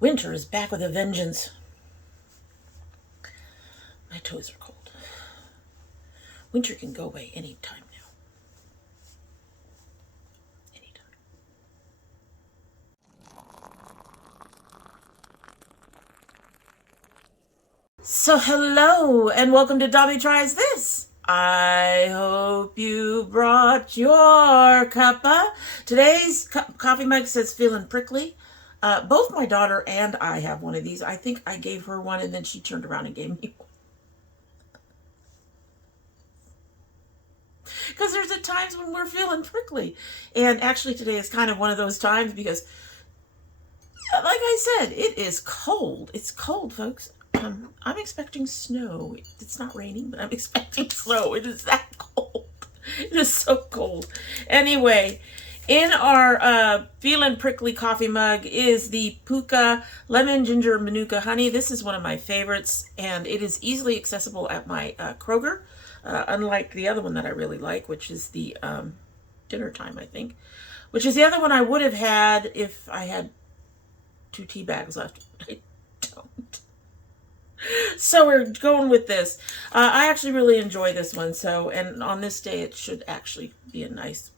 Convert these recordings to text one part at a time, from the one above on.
Winter is back with a vengeance. My toes are cold. Winter can go away anytime now. Anytime. So hello and welcome to domytriesthis. I hope you brought your cuppa. Today's coffee mug says feeling prickly. Both my daughter and I have one of these. I think I gave her one and then she turned around and gave me one. Because there's at times when we're feeling prickly. And actually today is kind of one of those times because, like I said, it is cold. It's cold, folks. I'm expecting snow. It's not raining, but I'm expecting snow. It is that cold. It is so cold. Anyway, in our feeling prickly coffee mug is the Pukka Lemon Ginger Manuka Honey. This is one of my favorites, and it is easily accessible at my Kroger, unlike the other one that I really like, which is the Dinner Time, I think, which is the other one I would have had if I had 2 tea bags left. I don't. So we're going with this. I actually really enjoy this one. So, and on this day, it should actually be a nice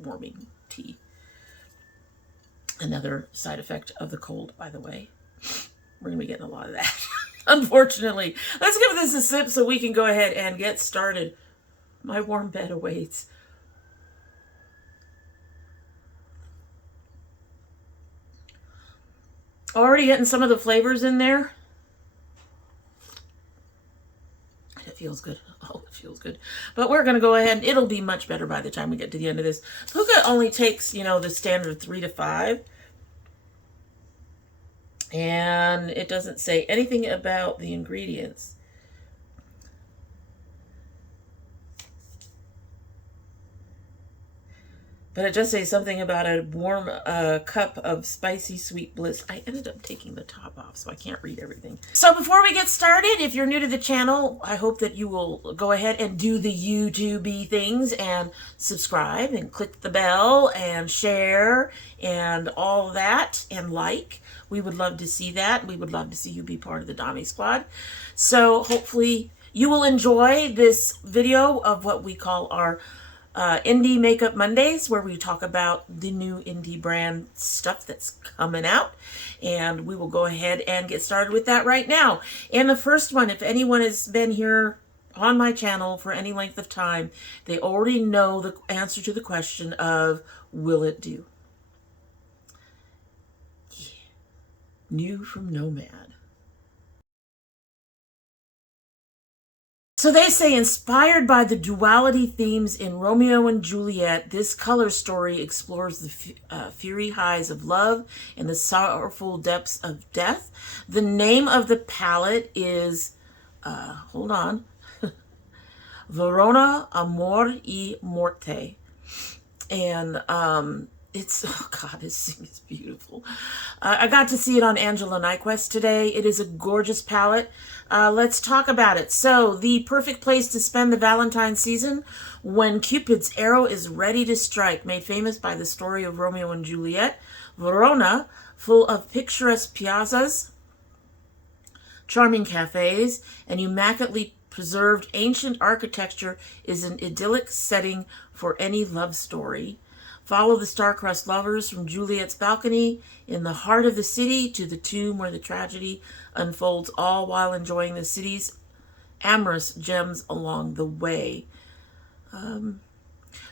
warming tea. Another side effect of the cold, by the way. We're going to be getting a lot of that, unfortunately. Let's give this a sip so we can go ahead and get started. My warm bed awaits. Already getting some of the flavors in there. It feels good. Oh, it feels good. But we're going to go ahead and it'll be much better by the time we get to the end of this. Pukka only takes, you know, the standard 3 to 5. And it doesn't say anything about the ingredients. But it does say something about a warm cup of spicy sweet bliss. I ended up taking the top off, so I can't read everything. So before we get started, if you're new to the channel, I hope that you will go ahead and do the YouTube things and subscribe and click the bell and share and all that and like. We would love to see that. We would love to see you be part of the Dommy Squad. So hopefully you will enjoy this video of what we call our Indie Makeup Mondays, where we talk about the new indie brand stuff that's coming out, and we will go ahead and get started with that right now. And the first one, if anyone has been here on my channel for any length of time, they already know the answer to the question of, will it do? Yeah. New from Nomad. So they say, inspired by the duality themes in Romeo and Juliet, this color story explores the fury highs of love and the sorrowful depths of death. The name of the palette is, hold on, Verona, Amore y Morte. And it's, oh God, this thing is beautiful. I got to see it on Angela Nyquist today. It is a gorgeous palette. Let's talk about it. So, the perfect place to spend the Valentine season when Cupid's arrow is ready to strike, made famous by the story of Romeo and Juliet. Verona, full of picturesque piazzas, charming cafes, and immaculately preserved ancient architecture, is an idyllic setting for any love story. Follow the star-crossed lovers from Juliet's balcony in the heart of the city to the tomb where the tragedy unfolds, all while enjoying the city's amorous gems along the way.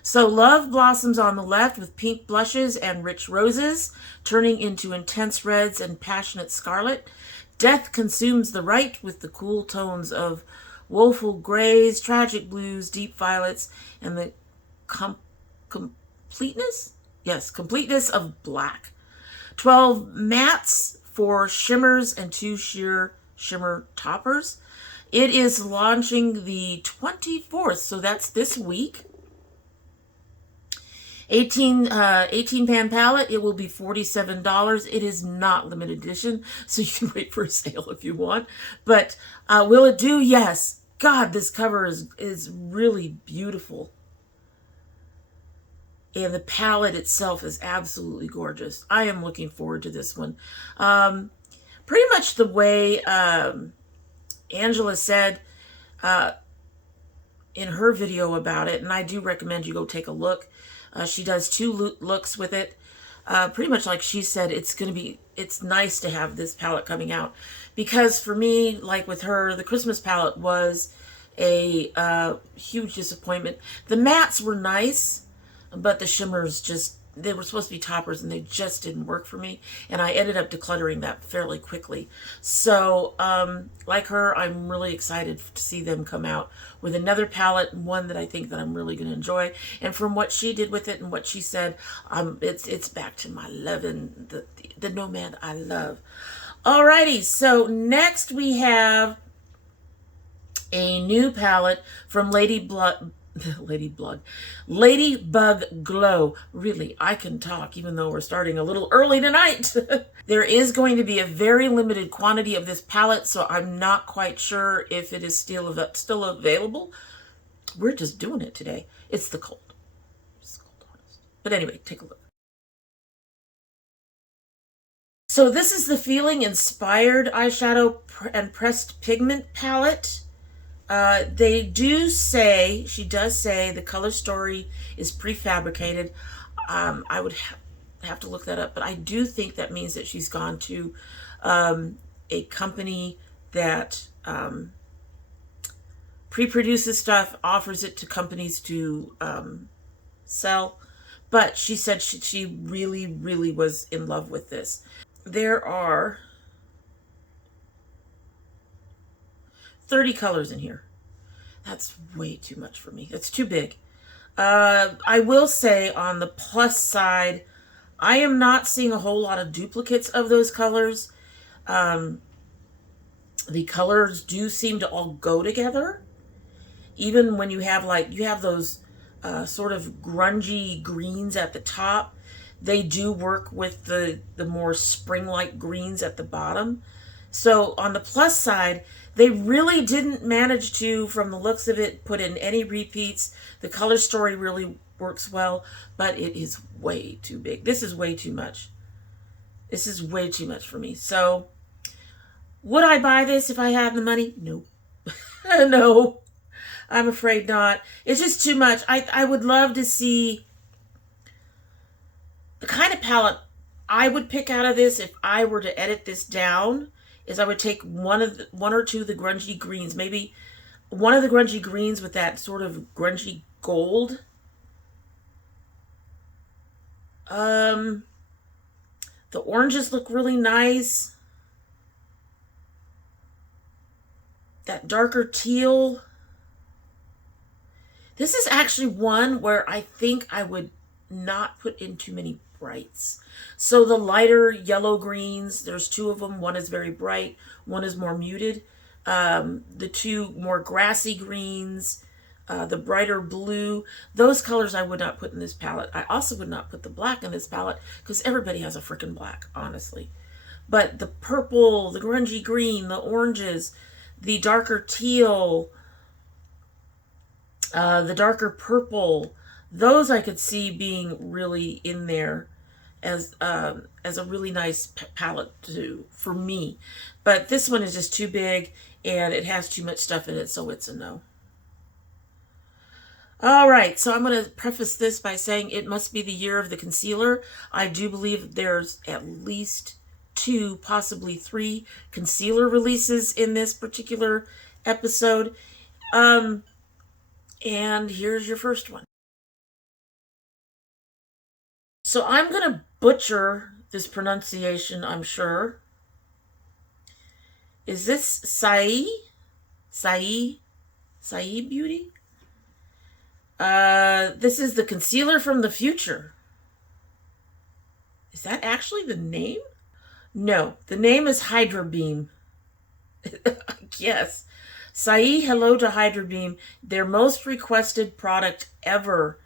So love blossoms on the left with pink blushes and rich roses, turning into intense reds and passionate scarlet. Death consumes the right with the cool tones of woeful grays, tragic blues, deep violets, and the completeness? Yes, completeness of black. 12 mattes for shimmers and 2 sheer shimmer toppers. It is launching the 24th, so that's this week. 18 pan palette. It will be $47. It is not limited edition, so you can wait for a sale if you want. But will it do? Yes. God, this cover is really beautiful. And the palette itself is absolutely gorgeous. I am looking forward to this one. Pretty much the way Angela said in her video about it, and I do recommend you go take a look. She does 2 looks with it. Pretty much like she said, it's nice to have this palette coming out. Because for me, like with her, the Christmas palette was a huge disappointment. The mattes were nice, but the shimmers just, they were supposed to be toppers and they just didn't work for me. And I ended up decluttering that fairly quickly. So, like her, I'm really excited to see them come out with another palette, one that I think that I'm really going to enjoy. And from what she did with it and what she said, it's back to my loving, the Nomad I love. Alrighty, so next we have a new palette from Ladybug Glow. Really, I can talk even though we're starting a little early tonight. There is going to be a very limited quantity of this palette, so I'm not quite sure if it is still available. We're just doing it today. It's the cold. It's cold, honest. But anyway, take a look. So this is the Feeling Inspired eyeshadow and pressed pigment palette. They do say, she does say the color story is prefabricated. I would have to look that up, but I do think that means that she's gone to a company that pre-produces stuff, offers it to companies to sell. But she said she really, really was in love with this. There are 30 colors in here. That's way too much for me. That's too big. I will say on the plus side, I am not seeing a whole lot of duplicates of those colors. The colors do seem to all go together. Even when you have those sort of grungy greens at the top, they do work with the more spring-like greens at the bottom. So on the plus side, they really didn't manage to, from the looks of it, put in any repeats. The color story really works well, but it is way too big. This is way too much. This is way too much for me. So would I buy this if I had the money? No. No, I'm afraid not. It's just too much. I would love to see the kind of palette I would pick out of this if I were to edit this down. Is I would take one or two of the grungy greens, maybe one of the grungy greens with that sort of grungy gold. The oranges look really nice. That darker teal. This is actually one where I think I would not put in too many brights. So the lighter yellow greens, there's 2 of them. One is very bright, one is more muted. The 2 more grassy greens, the brighter blue, those colors I would not put in this palette. I also would not put the black in this palette because everybody has a freaking black, honestly. But the purple, the grungy green, the oranges, the darker teal, the darker purple, those I could see being really in there as a really nice palette for me. But this one is just too big and it has too much stuff in it, so it's a no. All right, so I'm going to preface this by saying it must be the year of the concealer. I do believe there's at least 2, possibly 3 concealer releases in this particular episode. And here's your first one. So I'm going to butcher this pronunciation, I'm sure. Is this Sai Beauty? This is the concealer from the future. Is that actually the name? No, the name is Hydra Beam. Yes. Sai Hello to Hydra Beam, their most requested product ever.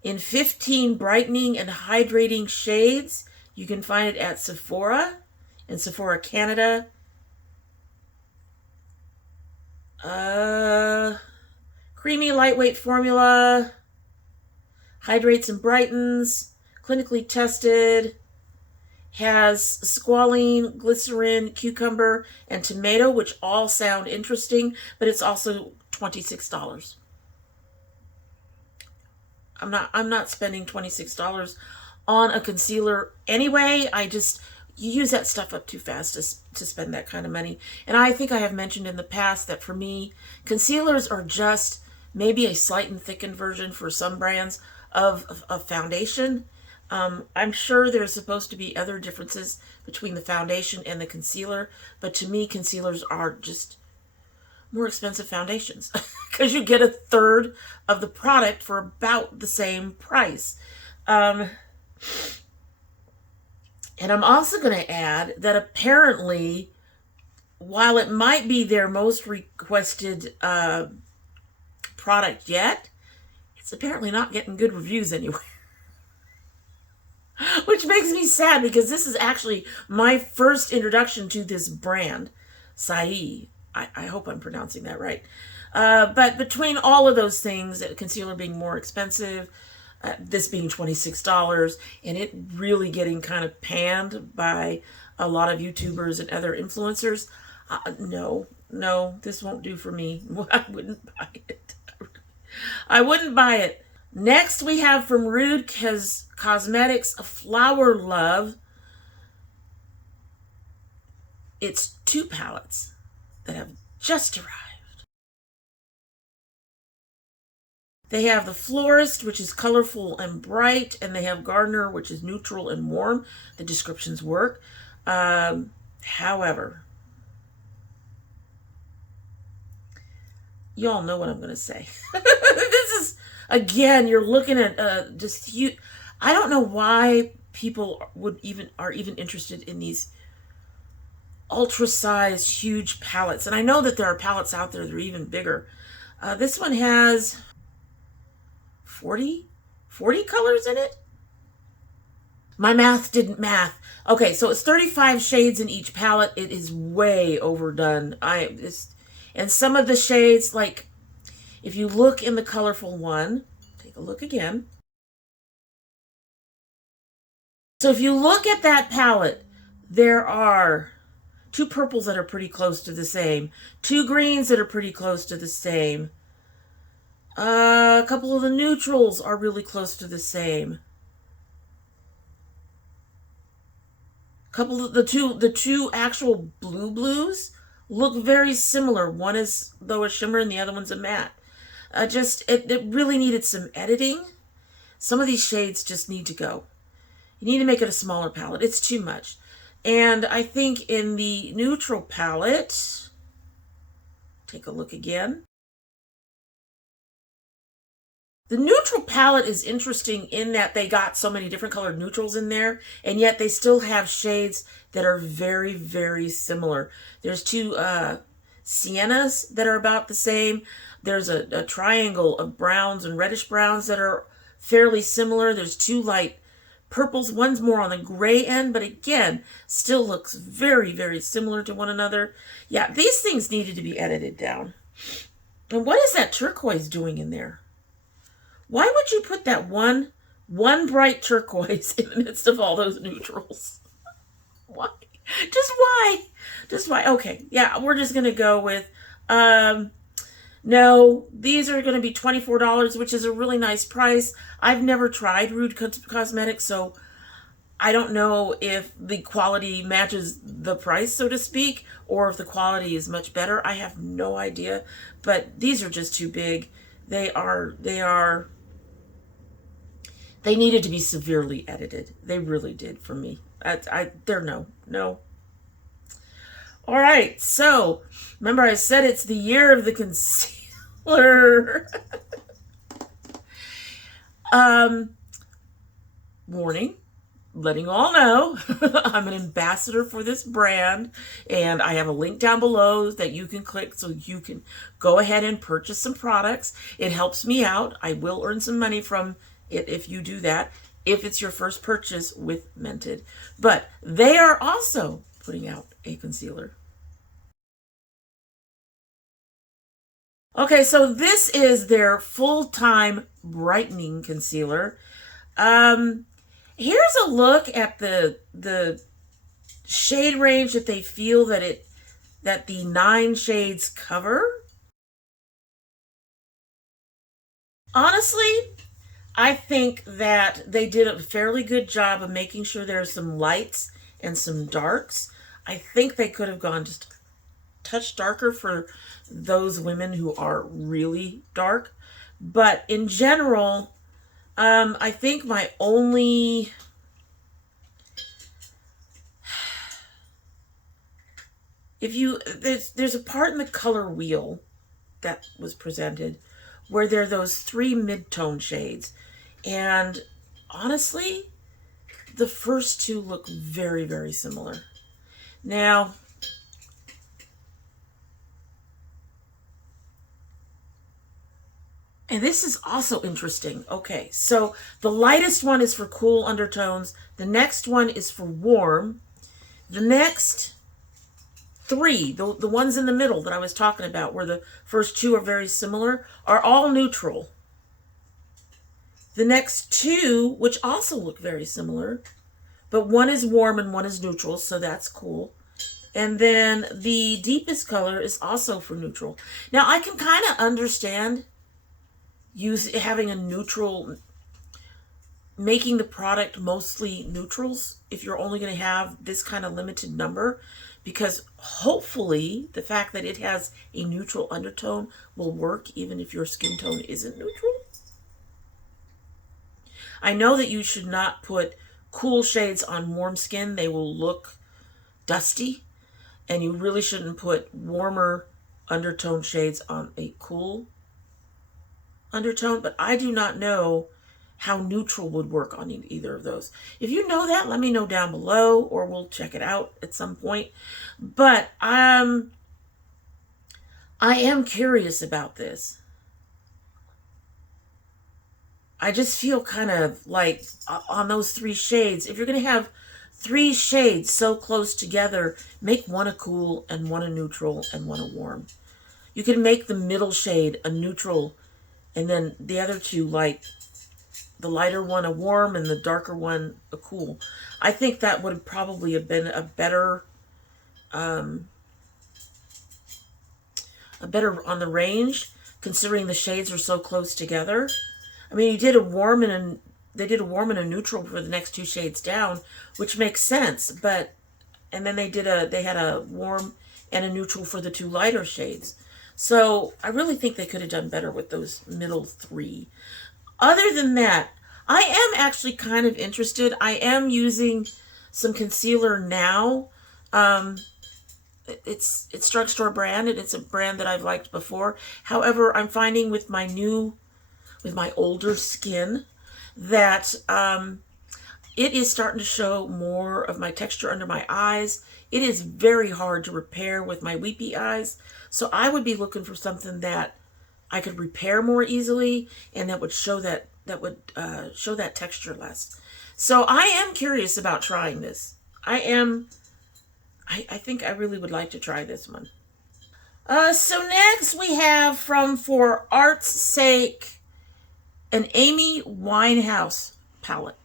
In 15 brightening and hydrating shades. You can find it at Sephora and Sephora Canada. Creamy lightweight formula. Hydrates and brightens, clinically tested, has squalene, glycerin, cucumber, and tomato, which all sound interesting, but it's also $26. I'm not spending $26 on a concealer anyway. You use that stuff up too fast to spend that kind of money. And I think I have mentioned in the past that for me, concealers are just maybe a slight and thickened version for some brands of foundation. I'm sure there's supposed to be other differences between the foundation and the concealer, but to me, concealers are just more expensive foundations because you get a third of the product for about the same price. And I'm also going to add that apparently, while it might be their most requested product yet, it's apparently not getting good reviews anywhere. Which makes me sad because this is actually my first introduction to this brand, Sai. I hope I'm pronouncing that right. But between all of those things, concealer being more expensive, this being $26, and it really getting kind of panned by a lot of YouTubers and other influencers, no, this won't do for me. I wouldn't buy it. I wouldn't buy it. Next, we have from Rude Cosmetics, Flower Love. It's 2 palettes that have just arrived. They have the Florist, which is colorful and bright, and they have Gardener, which is neutral and warm. The descriptions work. However, y'all know what I'm going to say. This is, again, you're looking at just huge. I don't know why people are even interested in these ultra-sized, huge palettes. And I know that there are palettes out there that are even bigger. This one has 40 colors in it. My math didn't math. Okay, so it's 35 shades in each palette. It is way overdone. And some of the shades, like if you look in the colorful one, take a look again. So if you look at that palette, there are 2 purples that are pretty close to the same, 2 greens that are pretty close to the same. A couple of the neutrals are really close to the same. Couple of the two actual blues look very similar. One is though a shimmer and the other one's a matte. It really needed some editing. Some of these shades just need to go. You need to make it a smaller palette. It's too much. And I think in the neutral palette, take a look again. The neutral palette is interesting in that they got so many different colored neutrals in there, and yet they still have shades that are very, very similar. There's 2 siennas that are about the same. There's a triangle of browns and reddish browns that are fairly similar. There's 2 light purples. One's more on the gray end, but again, still looks very, very similar to one another. Yeah, these things needed to be edited down. And what is that turquoise doing in there? Why would you put that one bright turquoise in the midst of all those neutrals? Why? Just why? Okay, yeah, we're just going to go with, no, these are going to be $24, which is a really nice price. I've never tried Rude Cosmetics, so I don't know if the quality matches the price, so to speak, or if the quality is much better. I have no idea, but these are just too big. They needed to be severely edited. They really did for me. They're no. All right, so remember I said it's the year of the concealer. Warning, letting you all know, I'm an ambassador for this brand, and I have a link down below that you can click so you can go ahead and purchase some products. It helps me out. I will earn some money from it if you do that, if it's your first purchase with Mented. But they are also putting out a concealer. Okay, so this is their full-time Brightening Concealer. Here's a look at the shade range that they feel that the 9 shades cover. Honestly, I think that they did a fairly good job of making sure there's some lights and some darks. I think they could have gone just a touch darker for those women who are really dark. But in general, I think my only... there's a part in the color wheel that was presented where there are those 3 mid-tone shades. And honestly, the first 2 look very, very similar. Now, and this is also interesting. Okay, so the lightest one is for cool undertones. The next one is for warm. The next 3, the ones in the middle that I was talking about, where the first 2 are very similar, are all neutral. The next 2, which also look very similar, but one is warm and one is neutral, so that's cool. And then the deepest color is also for neutral. Now, I can kind of understand having a neutral, making the product mostly neutrals if you're only going to have this kind of limited number, because hopefully the fact that it has a neutral undertone will work even if your skin tone isn't neutral. I know that you should not put cool shades on warm skin. They will look dusty. And you really shouldn't put warmer undertone shades on a cool undertone. But I do not know how neutral would work on either of those. If you know that, let me know down below, or we'll check it out at some point. But I am curious about this. I just feel kind of like on those 3 shades, if you're going to have 3 shades so close together, make one a cool and one a neutral and one a warm. You can make the middle shade a neutral and then the other 2, like the lighter one a warm and the darker one a cool. I think that would probably have been a better on the range, considering the shades are so close together. I mean, they did a warm and a neutral for the next 2 shades down, which makes sense. But and then they had a warm and a neutral for the 2 lighter shades. So I really think they could have done better with those middle 3. Other than that, I am actually kind of interested. I am using some concealer now. It's drugstore brand, and it's a brand that I've liked before. However, I'm finding with my older skin that it is starting to show more of my texture under my eyes. It is very hard to repair with my weepy eyes. So I would be looking for something that I could repair more easily and that would show that texture less. So I am curious about trying this. I think I really would like to try this one. So next we have from For Art's Sake, an Amy Winehouse palette.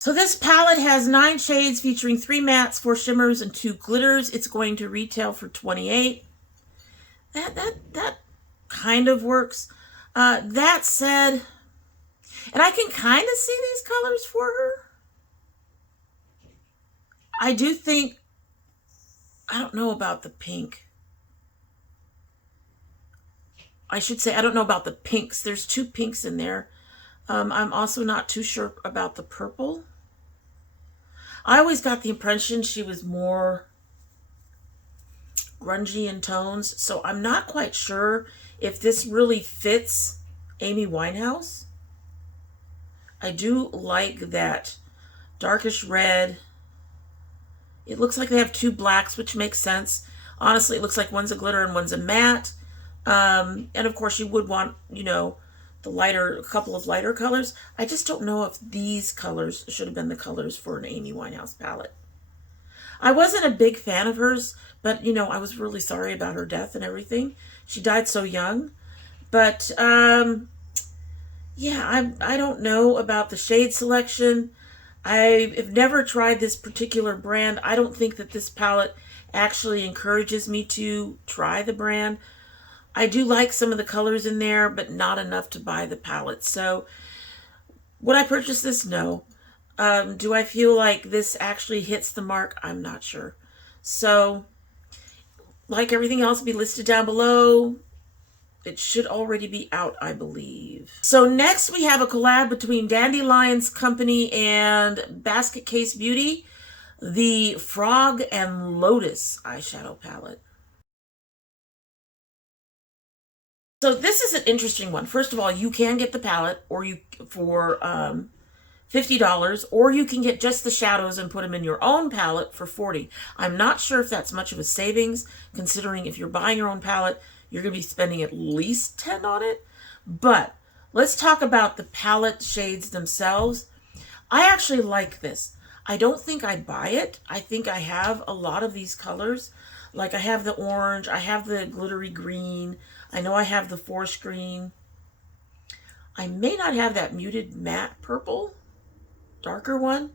So this palette has 9 shades featuring 3 mattes, 4 shimmers, and 2 glitters. It's going to retail for $28. That kind of works. That said, and I can kind of see these colors for her. I do think, I don't know about the pink. I should say, I don't know about the pinks. There's 2 pinks in there. I'm also not too sure about the purple. I always got the impression she was more grungy in tones, so I'm not quite sure if this really fits Amy Winehouse. I do like that darkish red. It looks like they have 2 blacks, which makes sense. Honestly, it looks like one's a glitter and one's a matte. And of course you would want, a couple of lighter colors. I just don't know if these colors should have been the colors for an Amy Winehouse palette. I wasn't a big fan of hers, but I was really sorry about her death and everything. She died so young, But yeah, I don't know about the shade selection. I've never tried this particular brand. I don't think that this palette actually encourages me to try the brand. I do like some of the colors in there, but not enough to buy the palette. So would I purchase this? No. Do I feel like this actually hits the mark? I'm not sure. So, like everything else, be listed down below. It should already be out, I believe. So next we have a collab between Dandelion's Company and Basket Case Beauty, the Frog and Lotus eyeshadow palette. So this is an interesting one. First of all, you can get the palette or you for $50, or you can get just the shadows and put them in your own palette for $40. I'm not sure if that's much of a savings, considering if you're buying your own palette, you're going to be spending at least $10 on it. But let's talk about the palette shades themselves. I actually like this. I don't think I'd buy it. I think I have a lot of these colors. Like I have the orange, I have the glittery green, I know I have the forest green. I may not have that muted matte purple, darker one.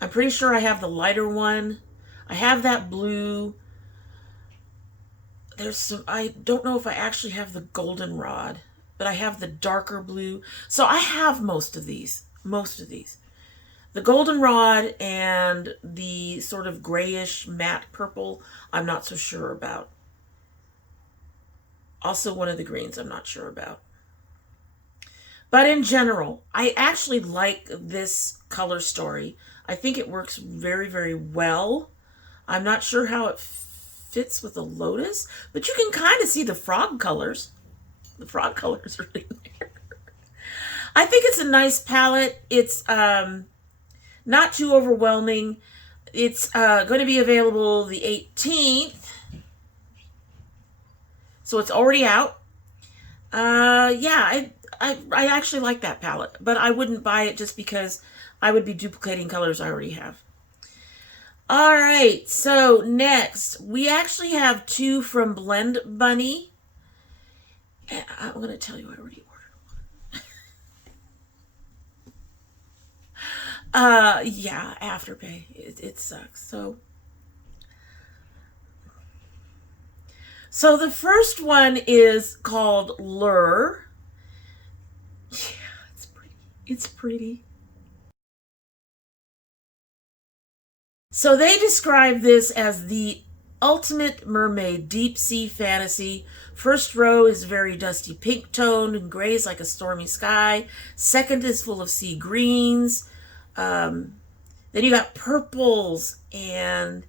I'm pretty sure I have the lighter one. I have that blue. There's some, I don't know if I actually have the goldenrod, but I have the darker blue. So I have most of these. The goldenrod and the sort of grayish matte purple, I'm not so sure about. Also one of the greens I'm not sure about. But in general, I actually like this color story. I think it works very, very well. I'm not sure how it fits with the lotus, but you can kind of see the frog colors. The frog colors are in there. I think it's a nice palette. It's not too overwhelming. It's going to be available the 18th. So it's already out. Yeah, I actually like that palette, but I wouldn't buy it just because I would be duplicating colors I already have. All right, so next we actually have two from Blend Bunny. And I'm going to tell you I already ordered one. Yeah, Afterpay. It sucks. So the first one is called Lure. Yeah, it's pretty. It's pretty. So they describe this as the ultimate mermaid deep sea fantasy. First row is very dusty pink toned and grays like a stormy sky. Second is full of sea greens. Then you got purples and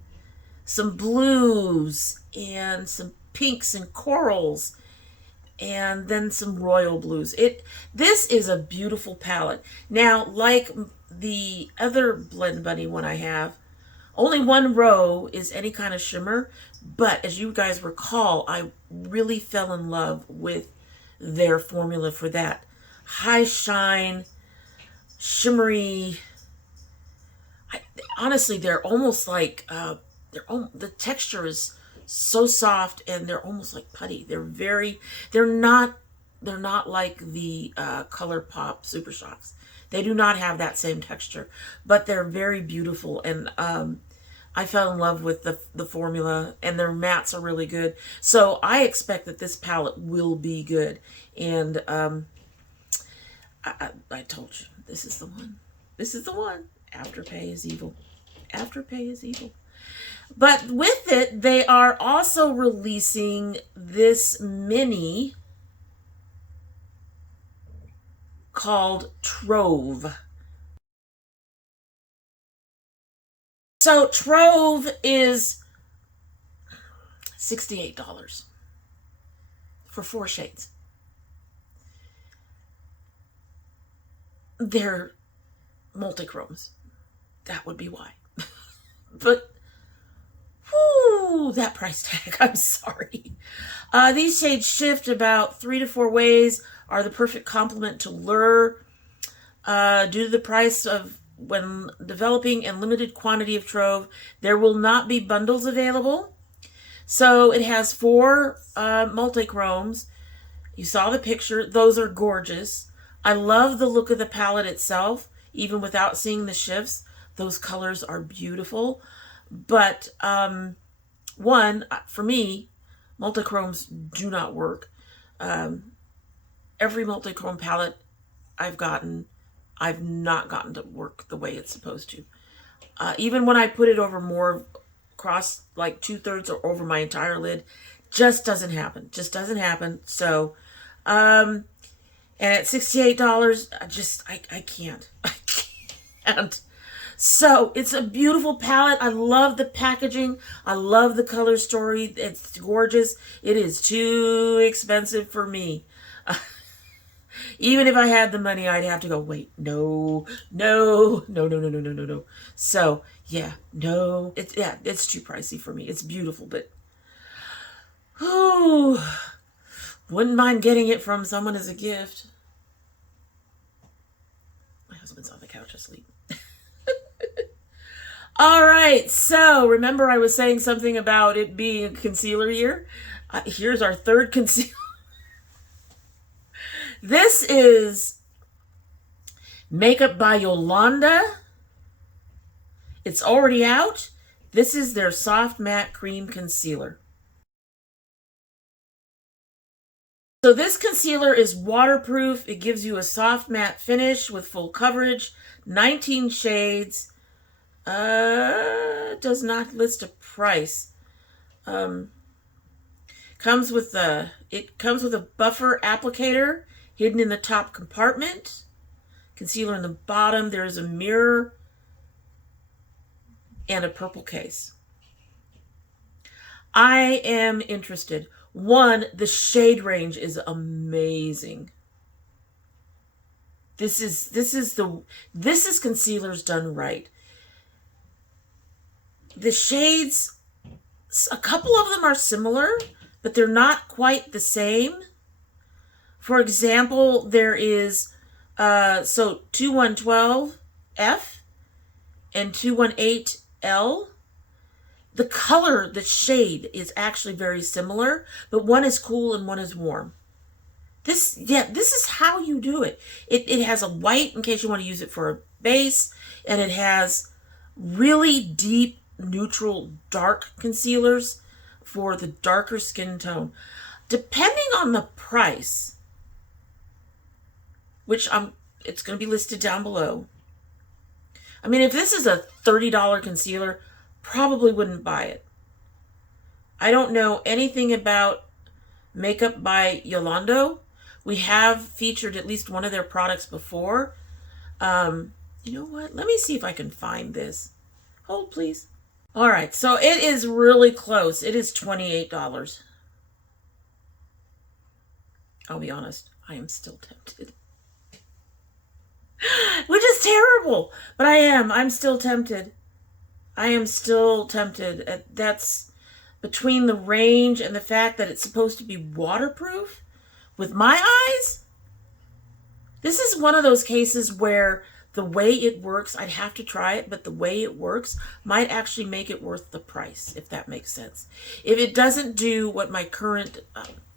some blues and some pinks and corals, and then some royal blues. This is a beautiful palette. Now, like the other Blend Bunny one I have, only one row is any kind of shimmer, but as you guys recall, I really fell in love with their formula for that. High shine, shimmery. Honestly, they're almost like, the texture is so soft and they're almost like putty. They're not like the ColourPop Super Shocks. They do not have that same texture, but they're very beautiful. And I fell in love with the formula, and their mattes are really good. So I expect that this palette will be good. And I told you, this is the one. This is the one. Afterpay is evil. Afterpay is evil. But with it, they are also releasing this mini called Trove. So Trove is $68 for 4 shades. They're multi-chromes. That would be why. But whoo, that price tag, I'm sorry. These shades shift about 3 to 4 ways, are the perfect complement to Lure. Due to the price of when developing and limited quantity of Trove, there will not be bundles available. So it has 4 multi-chromes. You saw the picture. Those are gorgeous. I love the look of the palette itself, even without seeing the shifts. Those colors are beautiful. But one, for me, multichromes do not work. Every multichrome palette I've gotten, I've not gotten to work the way it's supposed to. Even when I put it over more across, like 2/3 or over my entire lid, just doesn't happen. Just doesn't happen. So, and at $68, I can't. I can't. So it's a beautiful palette. I love the packaging. I love the color story. It's gorgeous. It is too expensive for me. Even if I had the money, I'd have to go, wait, no. So yeah, no, it's too pricey for me. It's beautiful, but wouldn't mind getting it from someone as a gift. My husband's on the couch asleep. All right, so remember I was saying something about it being a concealer year? Here's our third concealer. This is Makeup by Yolanda. It's already out. This is their Soft Matte Cream Concealer. So this concealer is waterproof. It gives you a soft matte finish with full coverage, 19 shades. Does not list a price. Comes with a buffer applicator hidden in the top compartment. Concealer in the bottom. There's a mirror and a purple case. I am interested. One, the shade range is amazing. This is concealers done right. The shades, a couple of them are similar, but they're not quite the same. For example, there is 2112F and 218L. The color, the shade is actually very similar, but one is cool and one is warm. This is how you do it. It has a white in case you want to use it for a base, and it has really deep, neutral, dark concealers for the darker skin tone. Depending on the price, which it's going to be listed down below. I mean, if this is a $30 concealer, probably wouldn't buy it. I don't know anything about Makeup by Yolanda. We have featured at least one of their products before. You know what? Let me see if I can find this. Hold, please. All right, so it is really close. It is $28. I'll be honest, I am still tempted. Which is terrible, but I'm still tempted. I am still tempted. That's between the range and the fact that it's supposed to be waterproof. With my eyes, this is one of those cases where the way it works, I'd have to try it, but the way it works might actually make it worth the price, if that makes sense. If it doesn't do what my current,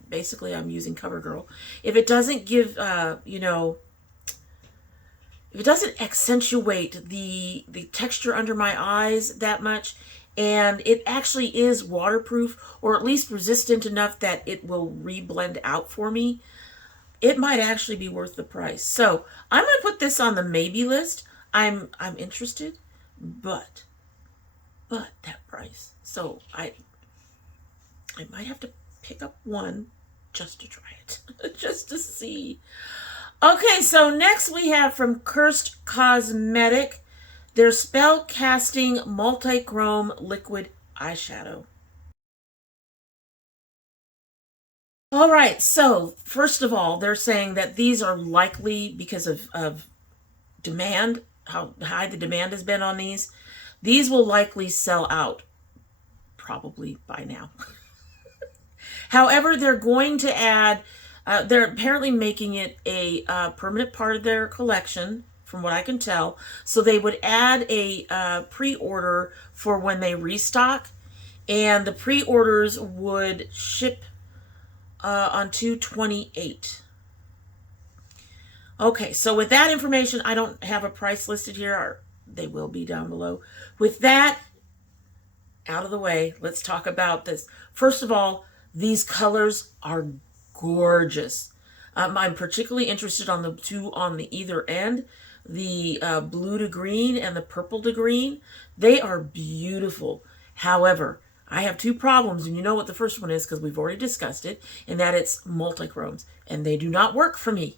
basically I'm using CoverGirl, if it doesn't give, if it doesn't accentuate the texture under my eyes that much, and it actually is waterproof, or at least resistant enough that it will reblend out for me, it might actually be worth the price. So I'm going to put this on the maybe list. I'm interested, but that price. So I might have to pick up one just to try it, just to see. Okay, so next we have from Curst Cosmetic, their Spell Casting Multi-Chrome Liquid Eyeshadow. All right, so first of all, they're saying that these are likely because of demand, how high the demand has been on these. These will likely sell out probably by now. However, they're going to add, they're apparently making it a permanent part of their collection, from what I can tell. So they would add a pre-order for when they restock, and the pre-orders would ship on 228. Okay, so with that information, I don't have a price listed here, or they will be down below. With that out of the way, let's talk about this. First of all, these colors are gorgeous. I'm particularly interested on the two on the either end, the blue to green and the purple to green. They are beautiful. However, I have two problems, and you know what the first one is because we've already discussed it, and that it's multi-chromes, and they do not work for me.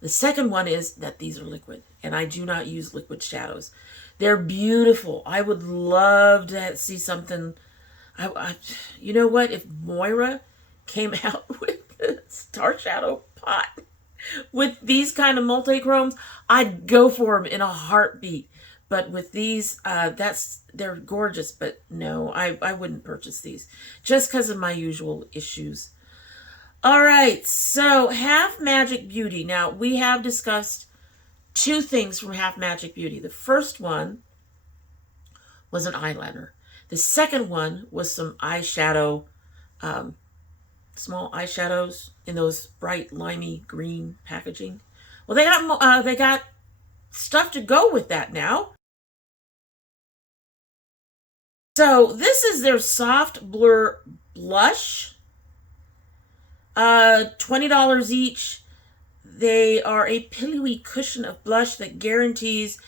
The second one is that these are liquid, and I do not use liquid shadows. They're beautiful. I would love to see something. You know what? If MOIRA came out with a Star Shadow pot with these kind of multi-chromes, I'd go for them in a heartbeat. But with these, they're gorgeous. But no, I wouldn't purchase these just because of my usual issues. All right, so Half Magic Beauty. Now, we have discussed two things from Half Magic Beauty. The first one was an eyeliner. The second one was some eyeshadow, small eyeshadows in those bright limey green packaging. Well, they got stuff to go with that now. So this is their Soft Blur Blush. $20 each. They are a pillowy cushion of blush that guarantees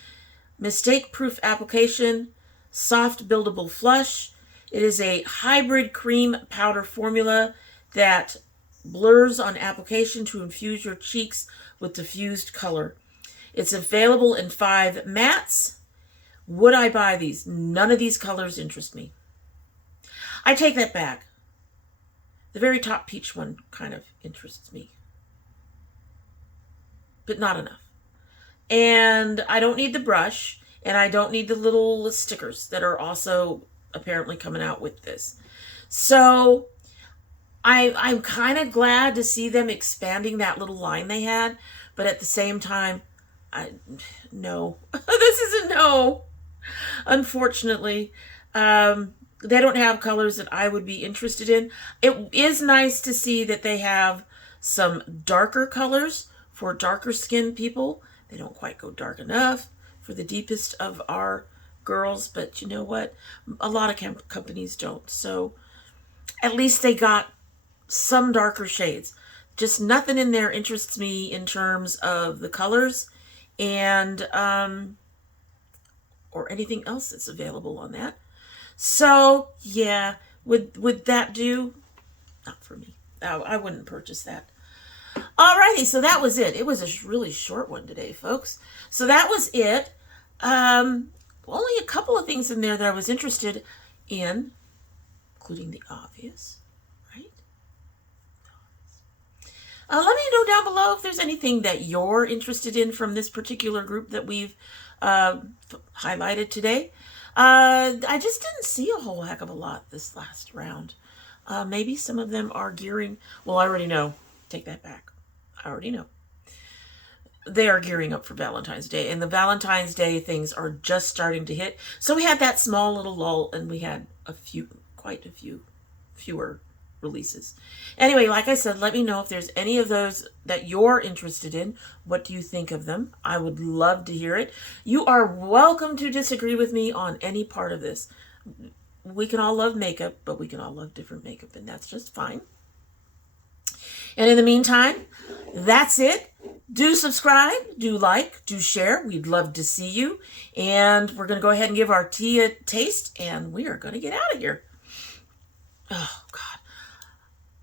mistake-proof application, soft buildable flush. It is a hybrid cream powder formula that blurs on application to infuse your cheeks with diffused color. It's available in 5 mattes. Would I buy these? None of these colors interest me. I take that back. The very top peach one kind of interests me, but not enough. And I don't need the brush, and I don't need the little stickers that are also apparently coming out with this. So I'm kind of glad to see them expanding that little line they had, but at the same time, no. This is a no. Unfortunately, they don't have colors that I would be interested in. It is nice to see that they have some darker colors for darker skinned people. They don't quite go dark enough for the deepest of our girls, but you know what? A lot of companies don't. So at least they got some darker shades. Just nothing in there interests me in terms of the colors and or anything else that's available on that. So, yeah, would that do? Not for me. I wouldn't purchase that. Alrighty, so that was it. It was a really short one today, folks. So that was it. Only a couple of things in there that I was interested in, including the obvious, right? Let me know down below if there's anything that you're interested in from this particular group that we've highlighted today. I just didn't see a whole heck of a lot this last round. Maybe some of them are gearing... Well, I already know. Take that back. I already know. They are gearing up for Valentine's Day. And the Valentine's Day things are just starting to hit. So we had that small little lull, and we had quite a few fewer releases. Anyway, like I said, let me know if there's any of those that you're interested in. What do you think of them? I would love to hear it. You are welcome to disagree with me on any part of this. We can all love makeup, but we can all love different makeup, and that's just fine. And in the meantime, that's it. Do subscribe, do like, do share. We'd love to see you. And we're going to go ahead and give our tea a taste, and we are going to get out of here. Oh, God.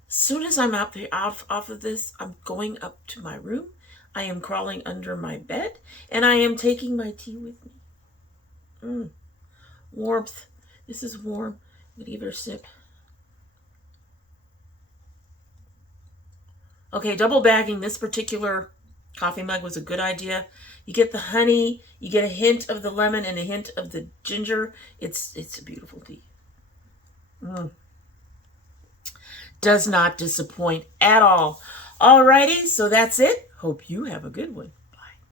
As soon as I'm off of this, I'm going up to my room. I am crawling under my bed, and I am taking my tea with me. Warmth. This is warm. I'm going to give her a sip. Okay, double bagging this particular coffee mug was a good idea. You get the honey, you get a hint of the lemon and a hint of the ginger. It's a beautiful tea. Does not disappoint at all. Alrighty, so that's it. Hope you have a good one.